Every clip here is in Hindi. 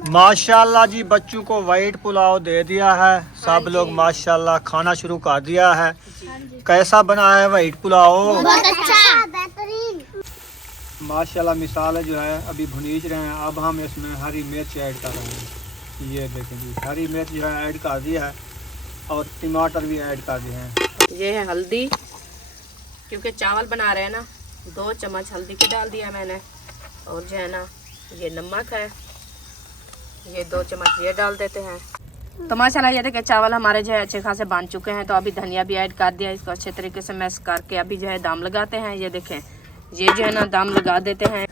माशाल्लाह जी, बच्चों को वाइट पुलाव दे दिया है। सब लोग माशाल्लाह खाना शुरू कर दिया है। कैसा बना है वाइट पुलाव? बहुत अच्छा, बेहतरीन। माशाल्लाह मिसाल जो है अभी भुनीज रहे हैं। अब हम इसमें हरी मिर्च ऐड कर रहे हैं। ये देखें जी, हरी मिर्च जो है ऐड कर दिया है और टमाटर भी ऐड कर दिए हैं। ये है हल्दी, क्योंकि चावल बना रहे हैं ना, 2 चम्मच हल्दी के डाल दिया मैंने। और जो है ना ये नमक है, ये 2 चम्मच ये डाल देते हैं। तो माशाल्लाह ये देखिए चावल हमारे जो है अच्छे खासे बन चुके हैं। तो अभी धनिया भी ऐड कर दिया, इसको अच्छे तरीके से मैश करके अभी जो है दम लगाते हैं। ये देखें, ये जो है ना दम लगा देते हैं।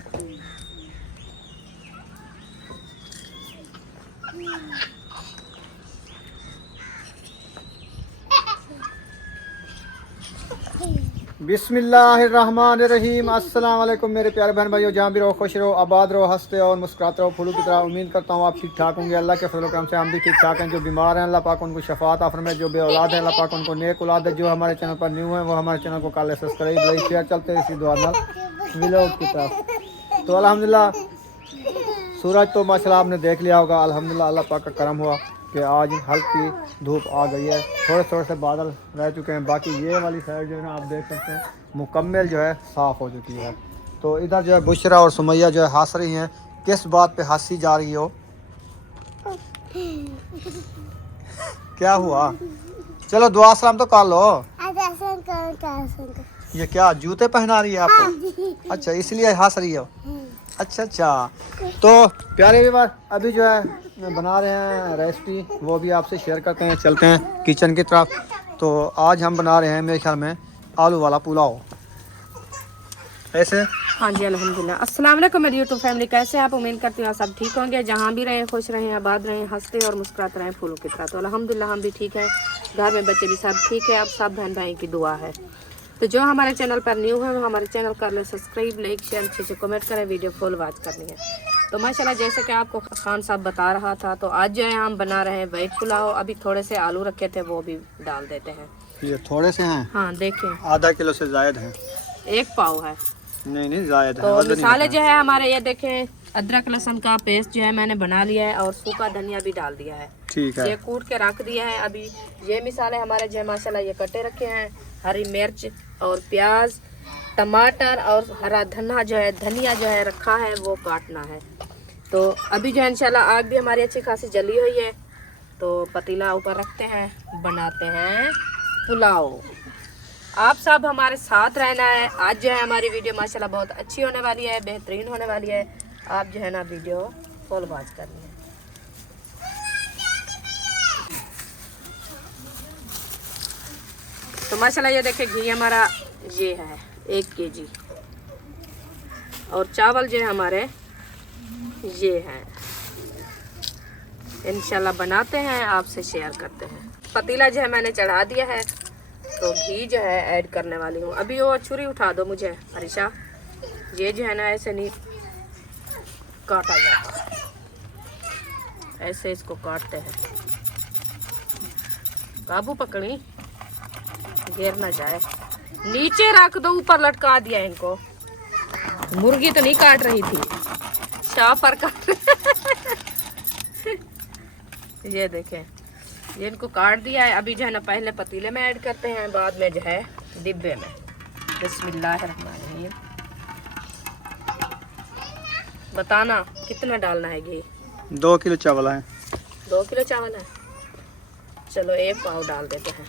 बिस्मिल्लाहिर्रहमानिर्रहीम। अस्सलाम वालेकुम मेरे प्यारे बहन भाइयों, जहाँ भी रहो खुश रहो, आबाद रहो, हंसते और मुस्कुराते रहो फूलों की तरह। उम्मीद करता हूँ आप ठीक ठाक होंगे। अल्लाह के फजल करम से हम भी ठीक ठाक हैं। जो बीमार हैं अल्लाह पाक उनको शफात आफर में, जो बे औलाद है अल्लाह पाक उनको नेक औलाद है। जो हमारे चैनल पर न्यू है वो हमारे चैनल को काले सब्सक्राइब लाइक शेयर चलते हैं इसी दुआ नाल व्लॉग की तरफ। तो अल्हम्दुलिल्लाह सूरज तो माशाल्लाह आपने देख लिया होगा। अल्हम्दुलिल्लाह अल्लाह पाक का करम हुआ कि आज हल्की धूप आ गई है। थोड़े थोड़े से बादल रह चुके हैं। बाकी ये वाली साइड जो है ना आप देख सकते हैं मुकम्मल जो है साफ़ हो चुकी है। तो इधर जो है बुशरा और सुमैया जो है हंस रही हैं। किस बात पे हंसी जा रही हो? क्या हुआ? चलो दुआ सलाम तो कर लो। ये क्या जूते पहना रही है आपको? अच्छा इसलिए हंस रही हो। अच्छा अच्छा। तो प्यारे व्यूअर अभी जो है बना रहे हैं रेसिपी, वो भी आपसे शेयर करते हैं। चलते हैं किचन की तरफ। तो आज हम बना रहे हैं मेरे ख्याल में आलू वाला पुलाव। ऐसे हाँ जी अल्हम्दुलिल्लाह। अस्सलाम वालेकुम मेरी यूट्यूब फैमिली, कैसे आप? उम्मीद करती हूँ सब ठीक होंगे। जहाँ भी रहें खुश रहें, आबाद रहें, हंसते और मुस्कुराते रहें फूलों की तरह। तो अल्हम्दुलिल्लाह हम भी ठीक है, घर में बच्चे भी सब ठीक है। आप सब बहन भाई की दुआ है। तो जो हमारे चैनल पर न्यू है वो हमारे चैनल कर ले सब्सक्राइब, लाइक शेयर, अच्छे से कमेंट करें, वीडियो फुल वॉच करनी है। तो माशाल्लाह जैसे कि आपको खान साहब बता रहा था, तो आज जो है हम बना रहे हैं वाइट पुलाव। अभी थोड़े से आलू रखे थे वो भी डाल देते हैं। ये थोड़े से हैं? हाँ देखें, आधा किलो से जायद है। 1 पाव है। नहीं जायद है। तो मसाले जो है हमारे ये देखें, अदरक लहसुन का पेस्ट जो है मैंने बना लिया है और सूखा धनिया भी डाल दिया है। ठीक है। ये कूट के रख दिया है। अभी ये मिसाले हमारे जो है माशाल्लाह ये कटे रखे हैं। हरी मिर्च और प्याज, टमाटर और हरा धनिया जो है रखा है वो काटना है। तो अभी जो है इंशाल्लाह आग भी हमारी अच्छी खासी जली हुई है। तो पतीला ऊपर रखते हैं, बनाते हैं पुलाव। आप सब हमारे साथ रहना है। आज जो है हमारी वीडियो माशाल्लाह बहुत अच्छी होने वाली है, बेहतरीन होने वाली है। आप जो है ना वीडियो फुल वॉच करनी है। तो माशाल्लाह ये देखिए घी हमारा ये है 1 केजी और चावल जो है हमारे ये हैं। इंशाल्लाह बनाते हैं, आपसे शेयर करते हैं। पतीला जो है मैंने चढ़ा दिया है, तो घी जो है ऐड करने वाली हूँ। अभी वो छुरी उठा दो मुझे अरिशा। ये जो है ना ऐसे नहीं काटा जाता, ऐसे इसको काटते हैं। काबू पकड़ी, गिर ना जाए। नीचे रख दो, ऊपर लटका दिया इनको। मुर्गी तो नहीं काट रही थी, शापर काट ये देखें, ये इनको काट दिया है। अभी जो है ना पहले पतीले में ऐड करते हैं, बाद में जो है डिब्बे में। बिस्मिल्लाहिर्रहमानिर्रहीम। बताना कितना डालना है घी? 2 किलो चावल है। 2 किलो चावल है, चलो 1 पाव डाल देते हैं।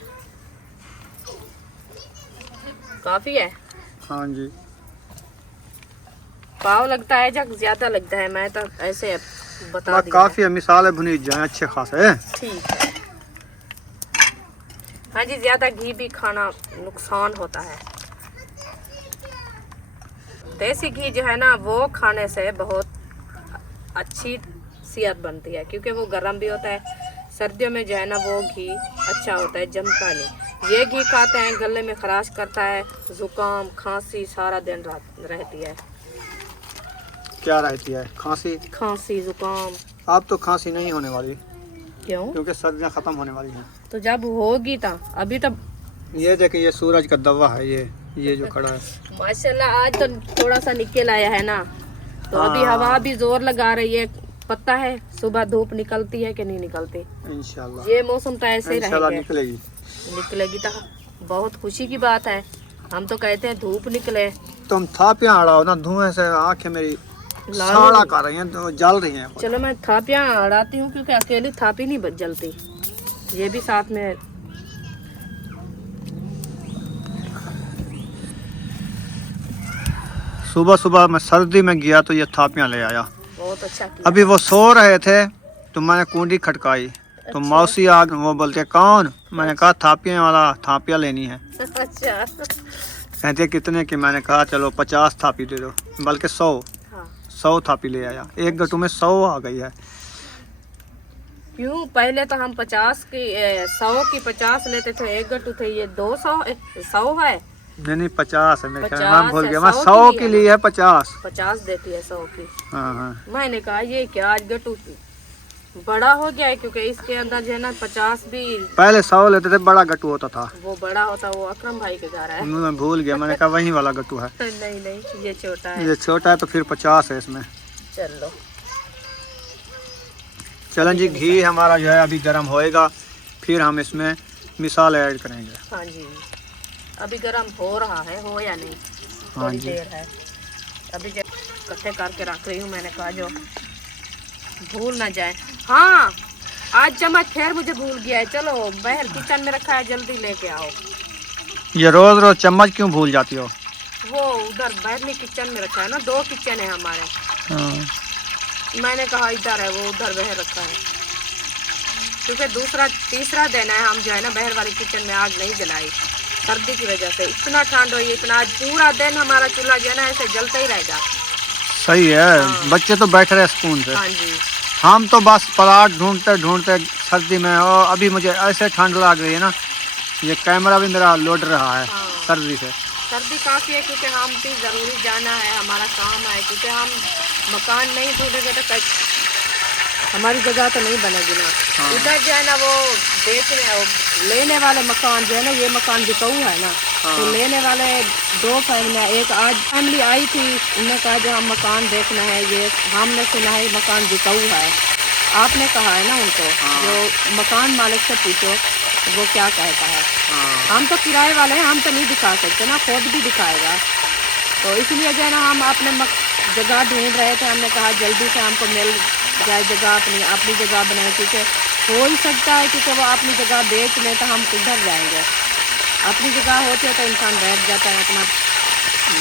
काफी है? हाँ जी। पाव लगता है या ज्यादा लगता है? मैं तो ऐसे बता दिया। काफी है, मिसाल है भुनी जाए अच्छे खासे। ठीक है। हाँ जी, ज्यादा घी भी खाना नुकसान होता है। देसी घी जो है ना वो खाने से बहुत अच्छी सेहत बनती है, क्योंकि वो गर्म भी होता है। सर्दियों में जो है ना वो घी अच्छा होता है, जमता नहीं। ये घी खाते हैं गले में खराश करता है, जुकाम खांसी सारा दिन रहती है। क्या रहती है? खांसी जुकाम। अब तो खांसी नहीं होने वाली। क्यों? क्योंकि सर्दियाँ खत्म होने वाली हैं। तो जब होगी तो अभी तो ये देखिए, ये सूरज का दवा है। ये जो खड़ा है माशाल्लाह आज तो थोड़ा सा निकल आया है ना, तो अभी हवा भी जोर लगा रही है। पता है सुबह धूप निकलती है कि नहीं निकलती। इंशाल्लाह ये मौसम तो ऐसे ही इंशाल्लाह रहेगा, निकलेगी। निकलेगी तो बहुत खुशी की बात है। हम तो कहते हैं धूप निकले। तुम थापियां अड़ाओ ना, धुएं से आंखें मेरी लाल साड़ा हो कर रही हैं, तो जल रही हैं। चलो मैं थापियाँ अड़ाती हूँ क्योंकि अकेली थापी नहीं जलती, ये भी साथ में। सुबह सुबह मैं सर्दी में गया तो ये थापियां ले आया। बहुत अच्छा किया। अभी वो सो रहे थे तो मैंने कुंडी खटकाई तो अच्छा। मौसी आ वो बोलते कौन, मैंने कहा थापियां वाला, थापियां लेनी है। अच्छा। कहते कितने की, मैंने कहा चलो 50 थापी दे दो, बल्कि 100 हाँ 100 थापी ले आया। एक गट्टू में 100 आ गई है। क्यों, पहले तो हम 50 की 100 की 50 लेते थे, एक गट्टू थे, ये 200 100 है। नहीं 50 है मेरे ख्याल में, 50 मैं भूल है, गया। मैं 100 100 की की लिए ली है 50। 50 देती है 100 की। हाँ हाँ मैंने कहा ये क्या आज गट्टू बड़ा हो गया है, क्योंकि इसके अंदर जो है ना 50 भी, पहले 100 लेते थे, बड़ा गट्टू होता था। वो बड़ा होता वो अकरम भाई के घर है। मैं भूल गया, मैंने कहा वही वाला गट्टू है। नहीं नहीं ये छोटा है। ये छोटा है तो फिर 50 है इसमें। चलो चलें जी, घी हमारा जो है अभी गर्म होएगा, फिर हम इसमें मिसाल ऐड करेंगे। हाँ जी, अभी गर्म हो रहा है, हो या नहीं, हाँ थोड़ी जी। देर है। अभी जो इकट्ठे करके रख रही हूँ, मैंने कहा जो भूल ना जाए। हाँ आज चम्मच फिर मुझे भूल गया है। चलो बहर किचन में रखा है, जल्दी लेके आओ। ये रोज रोज चम्मच क्यों भूल जाती हो? वो उधर बहरनी किचन में रखा है ना, 2 किचन है हमारे। हाँ। मैंने कहा इधर है, वो उधर बहर रखा है, क्योंकि दूसरा तीसरा दिन है हम जो है ना बहर वाली किचन में आग नहीं जलाई, सर्दी की वजह से। इतना ठंड हुई, इतना, आज पूरा दिन हमारा चूल्हा जो है ना ऐसे जलता ही रहेगा। सही है। हाँ। बच्चे तो बैठ रहे सुकून से, हाँ जी। हम तो बस पलाट ढूंढते ढूंढते सर्दी में। और अभी मुझे ऐसे ठंड लग रही है ना, ये कैमरा भी मेरा लोड रहा है हाँ। सर्दी से। सर्दी काफ़ी है, क्योंकि हम भी ज़रूरी जाना है, हमारा काम है, क्योंकि हम मकान नहीं ढूंढेंगे तो हमारी जगह तो नहीं बनेगी ना। हाँ। इधर जो है ना वो लेने वाले मकान जो है ना, ये मकान बिकाऊ है ना। हाँ। तो लेने वाले 2 फैमिली, एक आज फैमिली आई थी, उन्होंने कहा जो हम मकान देखना है, ये हमने सुना है मकान बिकाऊ है। आपने कहा है ना उनको, हाँ। जो मकान मालिक से पूछो वो क्या कहता है। हाँ। हम तो किराए वाले हैं, हम तो नहीं दिखा सकते ना, खुद भी दिखाएगा। तो इसलिए जो है ना हम अपने जगह ढूंढ रहे थे, हमने कहा जल्दी से हमको मिल जाए जगह, अपनी जगह बनाए, क्योंकि हो ही सकता है क्योंकि वो अपनी जगह बेच लें तो हम किधर जाएंगे। अपनी जगह होती है तो इंसान बैठ जाता है अपना।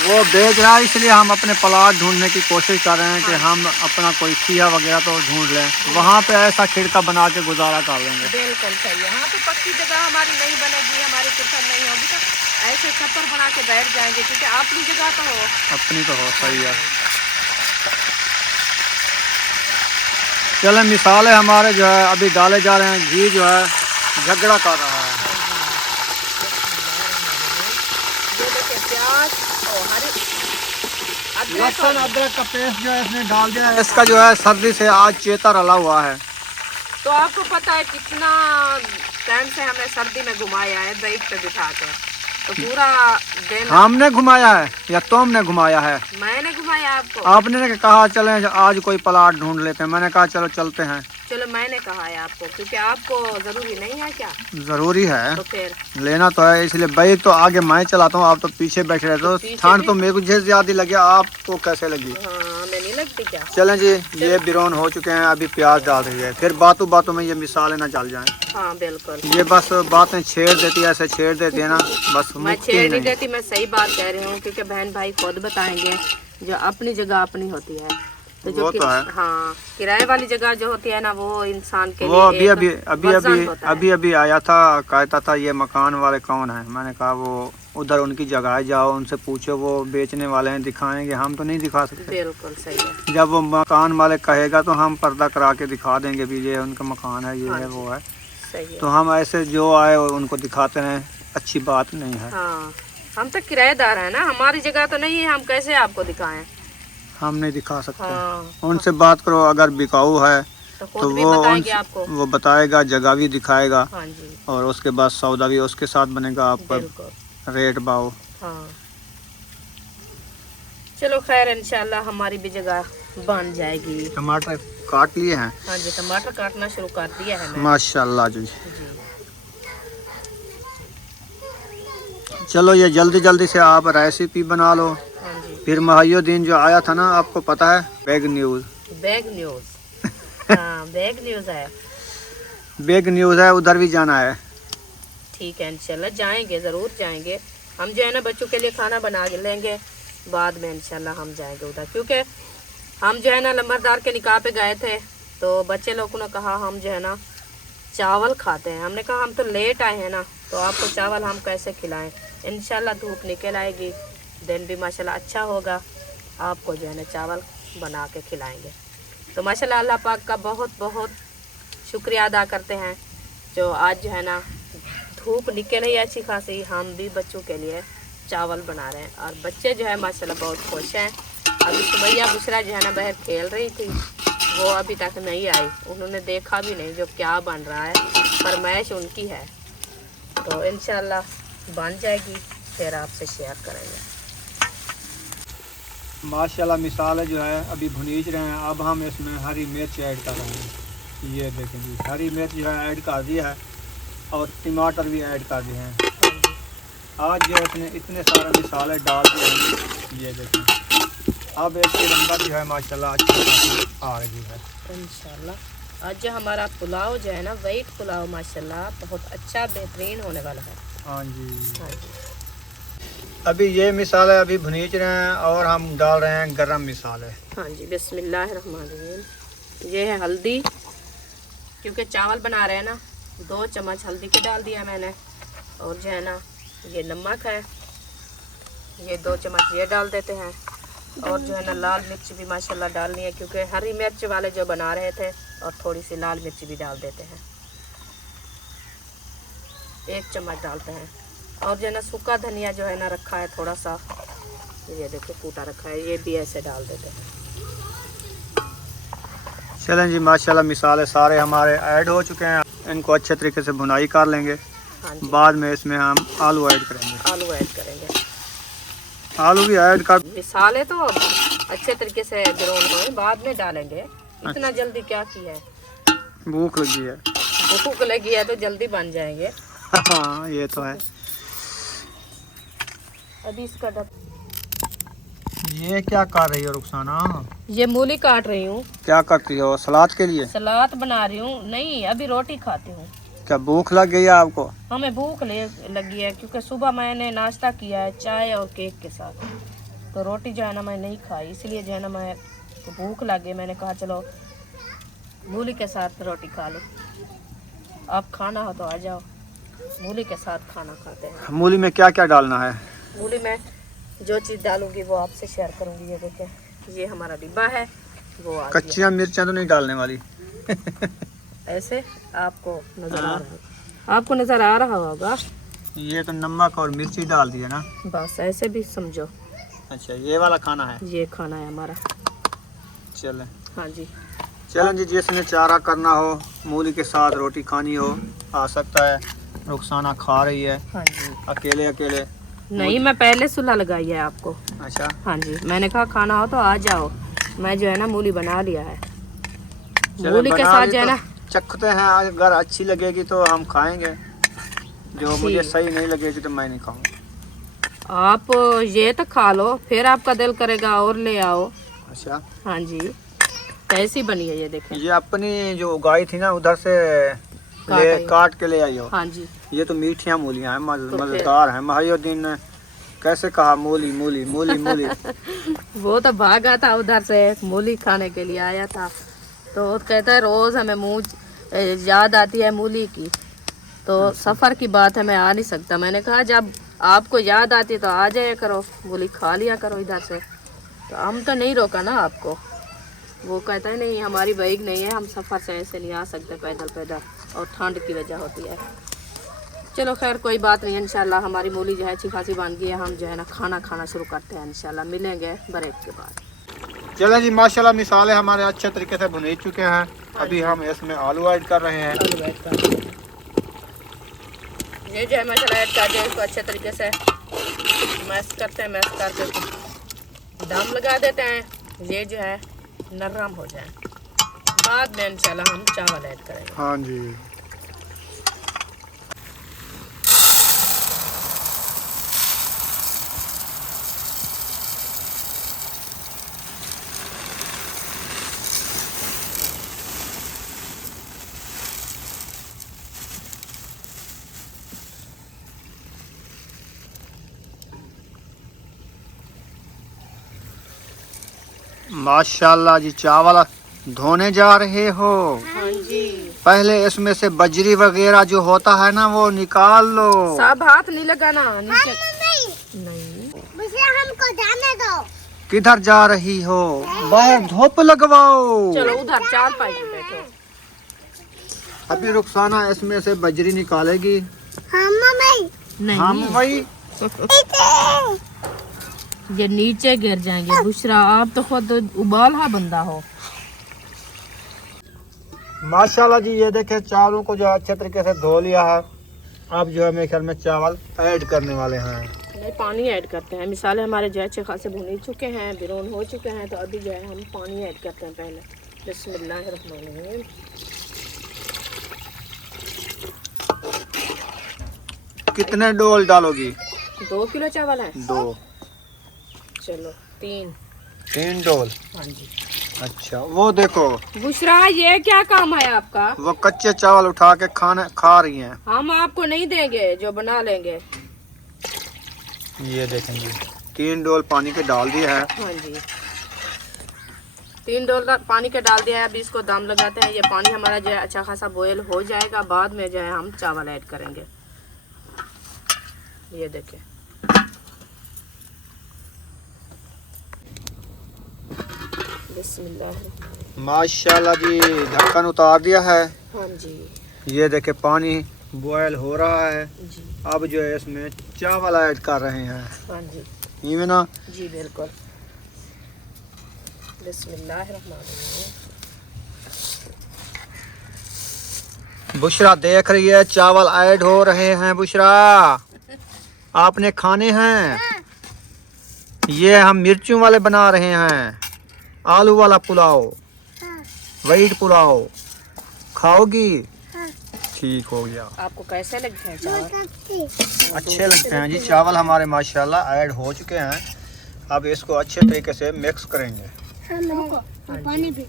वो बेच रहा है, इसलिए हम अपने प्लाट ढूंढने की कोशिश कर रहे हैं कि हम अपना कोई खिया वगैरह तो ढूंढ लें, वहाँ पे ऐसा खिड़का बना के गुजारा कर लेंगे। बिल्कुल सही है। हाँ तो पक्की जगह हमारी नहीं बनेगी, हमारी फुर्सत नहीं होगी तो ऐसे छप्पर बना के बैठ जाएंगे, क्योंकि अपनी जगह तो हो। अपनी तो हो, सही है। चले, मिसाले हमारे जो है अभी डाले जा रहे हैं। घी जो है झगड़ा कर रहा है। ये देखिए प्याज और हरी लहसुन अदरक का पेस्ट जो है इसने डाल दिया है। इसका जो है सर्दी से आज चेता रला हुआ है। तो आपको पता है कितना टाइम से हमें सर्दी में घुमाया है बाइक पे बिठा के, तो पूरा दिन हमने घुमाया है या तुमने घुमाया है? मैंने घुमाया आपको। आपने कहा चलें आज कोई प्लाट ढूंढ लेते हैं, मैंने कहा चलो चलते हैं। चलो मैंने कहा है आपको, क्योंकि आपको जरूरी नहीं है क्या? जरूरी है, तो फिर लेना तो है, इसलिए बाइक तो आगे मैं चलाता हूँ, आप तो पीछे बैठे रहते हो। पीछे ठंड भी- तो मेरे को जैसे ज्यादा लगी, आपको कैसे लगी? हाँ हमें नहीं लगती क्या? चलें जी, ये बिरौन हो चुके हैं, अभी प्याज डाल रही है। फिर बातों बातों में ये मिसालें ना जल जाएं। हाँ बिल्कुल, ये बस बातें छेड़ देती है, ऐसे छेड़ देती है ना, बस मैं मुक्ति छेड़ नहीं नहीं। देती, मैं सही बात कह रही हूँ, क्योंकि बहन भाई खुद बताएंगे जो अपनी जगह अपनी होती है। तो जो वो तो है। हाँ किराए वाली जगह जो होती है ना, वो इंसान के वो लिए अभी एक अभी वरदान अभी होता है। अभी अभी आया था, कहता था ये मकान वाले कौन है। मैंने कहा वो उधर उनकी जगह जाओ, उनसे पूछो, वो बेचने वाले हैं, दिखाएंगे, हम तो नहीं दिखा सकते। बिल्कुल सही है। जब वो मकान वाले कहेगा तो हम पर्दा करा के दिखा देंगे भी ये उनका मकान है, ये हाँ है, जी। वो है। सही है। तो हम ऐसे जो आए उनको दिखाते रहें, अच्छी बात नहीं है। हाँ हम तो किराएदार हैं ना, हमारी जगह तो नहीं है, हम कैसे आपको दिखाएं? हम नहीं दिखा सकते। हाँ उनसे बात करो, अगर बिकाऊ है तो तो खुद भी वो बताएंगे आपको। वो बताएगा, जगह भी दिखाएगा, हाँ जी और उसके बाद सौदा भी उसके साथ बनेगा, आपका बिल्कुल। रेट भाव। हाँ चलो खैर, इंशाल्लाह हमारी भी जगह बन जाएगी। टमाटर काट लिए हैं। हाँ जी, टमाटर काटना शुरू कर दिया है मैंने। माशाल्लाह जी। जी। चलो ये जल्दी जल्दी से आप रेसिपी बना लो। हाँ जी। फिर महायुद्दीन जो आया था ना, आपको पता है, बैग न्यूज़। Bag news. हाँ, बैग न्यूज़ है। बैग न्यूज़ है, उधर भी जाना है। ठीक है, इंशाल्लाह जाएंगे, ज़रूर जाएंगे। हम जो है ना बच्चों के लिए खाना बना के लेंगे, बाद में इंशाल्लाह हम जाएंगे उधर, क्योंकि हम जो है ना लंबरदार के निकाह पे गए थे, तो बच्चे लोगों ने कहा हम जो है ना चावल खाते हैं। हमने कहा हम तो लेट आए हैं ना, तो आपको चावल हम कैसे खिलाएं। इंशाल्लाह धूप निकल आएगी, दिन भी माशाल्लाह अच्छा होगा, आपको जो है ना चावल बना के खिलाएंगे। तो माशाल्लाह अल्लाह पाक का बहुत बहुत शुक्रिया अदा करते हैं, जो आज जो है ना धूप निकल रही है अच्छी खासी, हम भी बच्चों के लिए चावल बना रहे हैं। और बच्चे जो है माशाल्लाह बहुत खुश हैं। अभी सुमैया बुशरा जो है ना बाहर खेल रही थी, वो अभी तक नहीं आई, उन्होंने देखा भी नहीं जो क्या बन रहा है, फरमाइश उनकी है। तो इंशाल्लाह बन जाएगी, फिर आपसे शेयर करेंगे। माशाल्लाह मिसाल जो है अभी भुनीज रहे हैं। अब हम इसमें हरी मिर्च ऐड कर रहे हैं। ये देखें जी, हरी मिर्च जो है ऐड कर दिया है और टमाटर भी ऐड कर दिए हैं। आज जो इसने इतने सारे मिसाले डाल दिए हैं, ये देखें। अब इसकी रंगत जो है माशाल्लाह अच्छी आ रही है इंशाल्लाह। आज जो हमारा पुलाव जो है ना, वाइट पुलाव माशाल्लाह बहुत अच्छा बेहतरीन होने वाला है। हाँ जी। हाँ जी। अभी ये मिसाले अभी भुनीज रहे हैं और हम डाल रहे हैं गरम मिसाले। हाँ जी, बिस्मिल्लाहिर्रहमानिर्रहीम। ये है हल्दी, क्योंकि चावल बना रहे हैं ना, 2 चम्मच हल्दी के डाल दिया मैंने। और जो है ना ये नमक है, ये 2 चम्मच ये डाल देते हैं। और जो है ना लाल मिर्च भी माशाल्लाह डालनी है, क्योंकि हरी मिर्च वाले जो बना रहे थे, और थोड़ी सी लाल मिर्च भी डाल देते हैं, 1 चम्मच डालते हैं। और जो है ना सूखा धनिया जो है ना रखा है थोड़ा सा, ये देखो कूटा रखा है, ये भी ऐसे डाल देते हैं। चलें जी, माशाल्लाह मिसाले सारे हमारे ऐड हो चुके हैं। इनको अच्छे तरीके से भुनाई कर लेंगे। हाँ जी। बाद में इसमें हम आलू ऐड करेंगे। आलू ऐड करेंगे। आलू भी ऐड कर। मिसाले तो अच्छे तरीके से ग्रोन हो, बाद में डालेंगे। इतना जल्दी क्या किया है, भूख लगी है। भूख लगी है तो जल्दी बन जाएंगे। हाँ ये तो है। अभी इसका ये क्या कर रही हो रुखसाना? ये मूली काट रही हूँ। क्या करती हो, सलाद के लिए? सलाद बना रही हूँ। नहीं, अभी रोटी खाती हूँ। क्या भूख लग गई है आपको? हमें भूख लगी है, क्योंकि सुबह मैंने नाश्ता किया है चाय और केक के साथ, तो रोटी जो है ना मैं नहीं खाई, इसलिए जो है ना मैं भूख लग गई। मैंने कहा चलो मूली के साथ रोटी खा लो। आप खाना हो तो आ जाओ, मूली के साथ खाना खाते हैं। मूली में क्या क्या डालना है? मूली में जो चीज़ डालूंगी वो आपसे शेयर करूंगी। ये देखें, ये हमारा डिब्बा है, वो आ गया। कच्चियाँ मिर्चें तो नहीं डालने वाली? ऐसे आपको नजर आ रहा है, आपको नजर आ रहा होगा। ये तो नमक और मिर्ची डाल दिया ना, बस ऐसे भी समझो। अच्छा ये वाला खाना है? ये खाना है हमारा। चलें। हाँ जी। चलें जी, जिसने चारा करना हो, मूली के साथ रोटी खानी हो, आ सकता है। रुखसाना खा रही है हाँ जी। अकेले अकेले? नहीं, मैं पहले सुलह लगाई है आपको। अच्छा। हाँ जी, मैंने कहा खाना हो तो आ जाओ। मैं जो है ना मूली बना लिया है। मूली के साथ जो है ना चखते हैं, अगर अच्छी लगेगी तो हम खाएंगे, जो मुझे सही नहीं लगेगी तो मैं नहीं खाऊंगा। आप ये तो खा लो, फिर आपका दिल करेगा और ले आओ। अच्छा। हाँ जी, कैसी बनी है ये देखें। ये अपनी जो उगाई थी ना, उधर से काट के ले आई हो? हाँ जी। ये तो मीठियाँ मूलियाँ हैं, तो मजेदार हैं। महायुद्दीन ने कैसे कहा मूली मूली मूली मूली? वो तो भागा था उधर से, मूली खाने के लिए आया था, तो कहता है रोज हमें याद आती है मूली की, तो सफर की बात है, मैं आ नहीं सकता। मैंने कहा जब आपको याद आती तो आ जाया करो, मूली खा लिया करो इधर से। तो हम तो नहीं रोका ना आपको। वो कहता है नहीं हमारी बाइक नहीं है, हम सफ़र से ऐसे नहीं आ सकते पैदल पैदल, और ठंड की वजह होती है। चलो खैर कोई बात नहीं, इंशाल्लाह हमारी मूली जो है अच्छी खासी बन गई है। हम जो है ना खाना खाना शुरू करते हैं, इंशाल्लाह मिलेंगे ब्रेक के बाद। चलें जी, माशाल्लाह मिसाले हमारे अच्छे तरीके से भुन चुके हैं। अभी हम इसमें आलू ऐड कर रहे हैं। आलू ऐड कर दिए। ये जो है मसाला ऐड कर दिया, इसको अच्छे तरीके से मैश करते हैं। मैश करके दम लगा देते हैं, ये जो है नरम हो जाए। बाद में इंशाल्लाह हम चावल ऐड करेंगे। हाँ जी। माशाल्लाह जी, चावल धोने जा रहे हो। हाँ जी। पहले इसमें से बजरी वगैरह जो होता है ना वो निकाल लो। सब हाथ नहीं लगाना नीचे। नहीं, हमको जाने दो। किधर जा रही हो? बाहर धूप लगवाओ। चलो उधर चार पाई पे बैठो। अभी रुखसाना इसमें से बजरी निकालेगी। हाँ मम्मी। नहीं, हम वही ये नीचे गिर जाएंगे। बुशरा आप तो खुद उबाल हा बंदा हो। माशाल्लाह जी, ये देखे चावलों को जो अच्छे तरीके से धो लिया है। अब जो है मेरे ख्याल में चावल ऐड करने वाले हैं। नहीं, पानी ऐड करते हैं। मिसाले हमारे जो है अच्छे खासे भुन चुके हैं, बिरोन हो चुके हैं, तो अभी जो है हम पानी ऐड करते हैं पहले। बिस्मिल्लाहिर्रहमानिर्रहीम। कितने डोल डालोगी? 2 किलो चावल है। 2। चलो 3 डोल। हाँ जी। अच्छा, वो देखो बुशरा, ये क्या काम है आपका? वो कच्चे चावल उठा के खा रही हैं। हम आपको नहीं देंगे, जो बना लेंगे। ये देखेंगे 3 डोल पानी के डाल दिए है। हाँ जी, 3 डोल पानी के डाल दिया है। अभी इसको दम लगाते हैं। ये पानी हमारा जो है अच्छा खासा बॉयल हो जाएगा। बाद में जो है हम चावल ऐड करेंगे। ये देखें, बिस्मिल्लाह। माशाल्लाह जी, ढक्कन उतार दिया है। हाँ जी। ये देखे पानी बॉयल हो रहा है। जी। अब जो है इसमें चावल ऐड कर रहे हैं। हाँ जी। ये ना जी बिल्कुल। बिस्मिल्लाहिर्रहमानिर्रहीम। बुशरा देख रही है, चावल ऐड हो रहे हैं। बुशरा, आपने खाने हैं? ये हम मिर्चों वाले बना रहे हैं। आलू वाला पुलाव, व्हाइट पुलाव खाओगी? ठीक हो गया। आपको कैसे लगते हैं चावल? अच्छे लगते हैं जी। चावल हमारे माशाल्लाह ऐड हो चुके हैं। अब इसको अच्छे तरीके से मिक्स करेंगे। पानी भी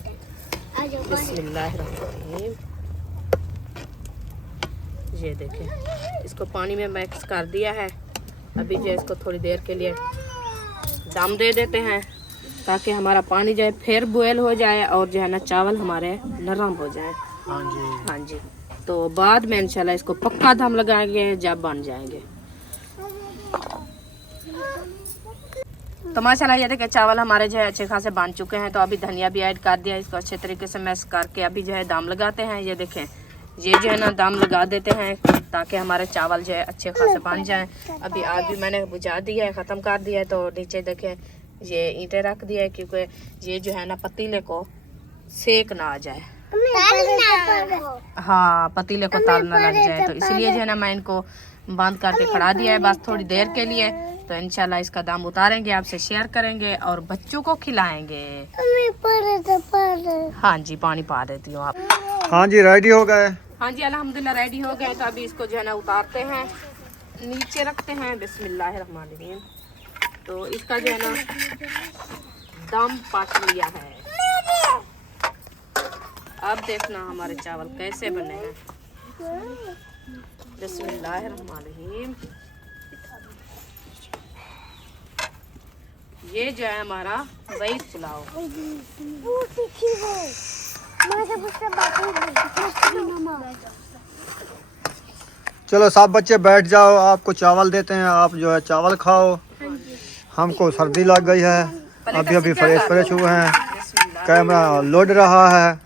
बिस्मिल्लाहिर्रहमानिर्रहीम। ये देखें, इसको पानी में मिक्स कर दिया है। अभी जो इसको थोड़ी देर के लिए दम दे देते हैं, ताकि हमारा पानी जो है फिर बॉयल हो जाए और जो है ना चावल हमारे नरम हो जाए। हाँ जी। हाँ जी। तो बाद में इंशाल्लाह इसको पक्का दम लगाएंगे जब बन जाएंगे। तो माशाल्लाह ये देखिए चावल हमारे जो है अच्छे खासे बन चुके हैं। तो अभी धनिया भी ऐड कर दिया। इसको अच्छे तरीके से मैश करके अभी जो है दम लगाते हैं। ये देखें, ये जो है ना दम लगा देते हैं ताकि हमारे चावल जो है अच्छे खासे बन जाएं। अभी आग भी मैंने बुझा दिया है, ख़त्म कर दिया है। तो नीचे देखें ये ईंटें रख दिया है, क्योंकि ये जो है ना पतीले को सेक ना आ जाए। हाँ, पतीले को ताल ना लग जाए, तो इसलिए जो है ना मैं इनको बंद करके खड़ा दिया है बस थोड़ी देर के लिए। तो इंशाल्लाह इसका दाम उतारेंगे, आपसे शेयर करेंगे और बच्चों को खिलाएंगे। हाँ जी, पानी पा देती हूँ आप। हाँ जी, रेडी हो गए। हाँ जी, अल्हम्दुलिल्लाह रेडी हो गए। तो अभी इसको जो है ना उतारते हैं, नीचे रखते हैं। बिस्मिल्लाहिर्रहमानिर्रहीम। तो इसका जो है ना दम पक लिया है। अब देखना हमारे चावल कैसे बने हैं। बिस्मिल्लाहिर्रहमानिर्रहीम। ये जो है हमारा व्हाइट पुलाव। चलो सब बच्चे बैठ जाओ, आपको चावल देते हैं। आप जो है चावल खाओ। हमको सर्दी लग गई है, अभी फ्रेश हुए हैं। कैमरा लोड रहा है।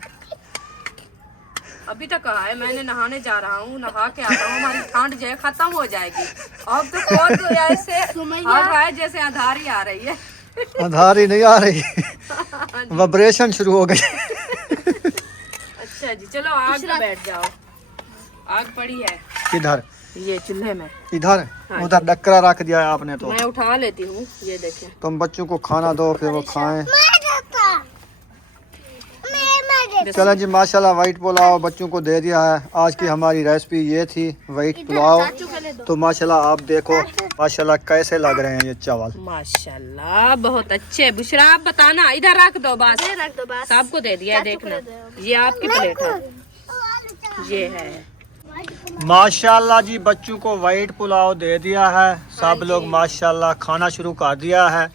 अभी तक कहा है, मैंने नहाने जा रहा हूँ, नहा के आता हूँ। हमारी ठंड जो है खत्म हो जाएगी। अब तो बहुत ऐसे अब है जैसे अंधारी आ रही है। अंधारी नहीं आ रही, वाइब्रेशन शुरू हो गई। अच्छा जी, चलो आग में बैठ जाओ। आग पड़ी है किधर? ये चूल्हे में। इधर? हाँ उधर डक्करा रख दिया है आपने। तो मैं उठा लेती हूँ। ये देखें, तुम बच्चों को खाना दो, फिर वो खाएं। चलें जी, माशाल्लाह वाइट पुलाव बच्चों को दे दिया है। आज की हमारी रेसिपी ये थी, वाइट पुलाव। तो माशाल्लाह आप देखो माशाल्लाह कैसे लग रहे हैं ये चावल। माशाल्लाह बहुत अच्छे। बुशरा आप बताना, इधर रख दो बस, सबको दे दिया है। देखना ये आपकी प्लेट है, ये है। माशाल्लाह जी बच्चों को वाइट पुलाव दे दिया है। सब लोग माशाल्लाह खाना शुरू कर दिया है।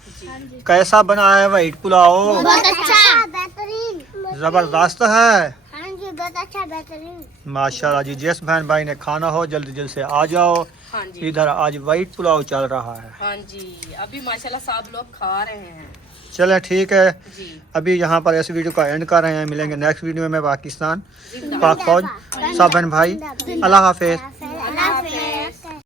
कैसा बना है वाइट पुलाव? बहुत अच्छा, बेहतरीन, जबरदस्त है। हाँ जी बहुत अच्छा, बेहतरीन। माशाल्लाह जी, जिस बहन भाई ने खाना हो जल्दी जल्दी से आ जाओ। हाँ जी, इधर आज वाइट पुलाव चल रहा है। हाँ जी, अभी माशाल्लाह सब लोग खा रहे हैं चले ठीक है, जी। अभी यहाँ पर इस वीडियो का एंड कर रहे हैं। मिलेंगे नेक्स्ट वीडियो में। पाकिस्तान पाक फौज सब बहन भाई, अल्लाह हाफिज।